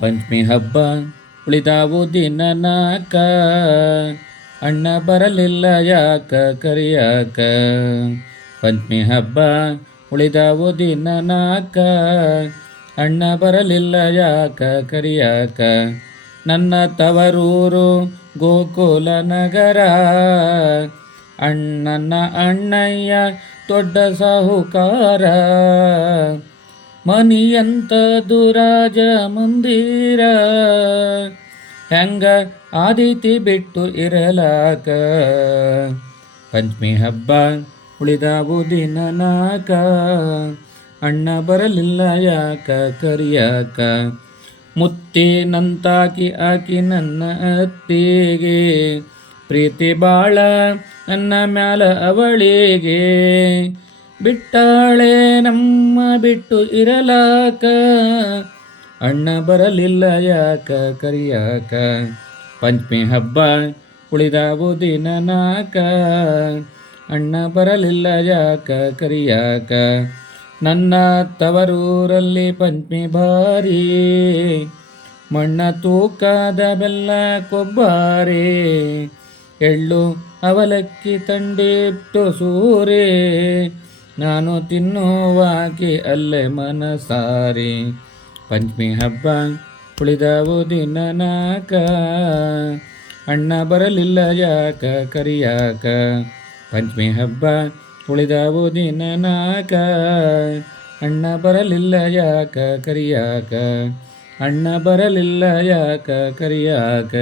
ಪಂಚಮಿ ಹಬ್ಬ ಉಳಿದಾವು ದಿನ ನಾಕ. ಅಣ್ಣ ಬರಲಿಲ್ಲ ಯಾಕ ಕರಿಯಾಕ. ಪಂಚಮಿ ಹಬ್ಬ ಉಳಿದಾವು ದಿನ ನಾಕ. ಅಣ್ಣ ಬರಲಿಲ್ಲ ಯಾಕ ಕರಿಯಾಕ. ನನ್ನ ತವರೂರು ಗೋಕುಲ ನಗರ. ಅಣ್ಣನ ಅಣ್ಣಯ್ಯ ದೊಡ್ಡ ಸಾಹುಕಾರ. ಮನಿಯಂತ ದುರಾಜ ಮಂದಿರ. ಹೆಂಗ ಆದಿತಿ ಬಿಟ್ಟು ಇರಲಾಕ? ಪಂಚಮಿ ಹಬ್ಬ ಉಳಿದಾವು ದಿನ ನಾಕ. ಅಣ್ಣ ಬರಲಿಲ್ಲ ಯಾಕ ಕರಿಯಾಕ? ಮುತ್ತಿ ನಂತಾಕಿ ಆಕಿ ನನ್ನ ಅತ್ತಿಗೆ. ಪ್ರೀತಿ ಬಾಳ ನನ್ನ ಮ್ಯಾಲ ಅವಳಿಗೆ. ಬಿಟ್ಟಾಳೆ ನಮ್ಮ ಬಿಟ್ಟು ಇರಲಾಕ. ಅಣ್ಣ ಬರಲಿಲ್ಲ ಯಾಕ ಕರಿಯಾಕ. ಪಂಚಮಿ ಹಬ್ಬ ಉಳಿದಾವು ದಿನ ನಾಕ. ಅಣ್ಣ ಬರಲಿಲ್ಲ ಯಾಕ ಕರಿಯಾಕ. ನನ್ನ ತವರೂರಲ್ಲಿ ಪಂಚಮಿ ಭಾರಿ. ಮಣ್ಣ ತೂಕದ ಬೆಲ್ಲ ಕೊಬ್ಬಾರಿ. ಎಳ್ಳು ಅವಲಕ್ಕಿ ತಂಡಿಟ್ಟು ಸೂರೆ. ನಾನು ತಿನ್ನುವಾಕೆ ಅಲ್ಲೇ ಮನಸಾರಿ. ಪಂಚಮಿ ಹಬ್ಬ ಉಳಿದವು ದಿನ ನಾಕ. ಅಣ್ಣ ಬರಲಿಲ್ಲ ಯಾಕ, ಕರಿಯಾಕ. ಪಂಚಮಿ ಹಬ್ಬ ಉಳಿದವು ದಿನ ನಾಕ. ಅಣ್ಣ ಬರಲಿಲ್ಲ ಯಾಕ, ಕರಿಯಾಕ. ಅಣ್ಣ ಬರಲಿಲ್ಲ ಯಾಕ, ಕರಿಯಾಕ.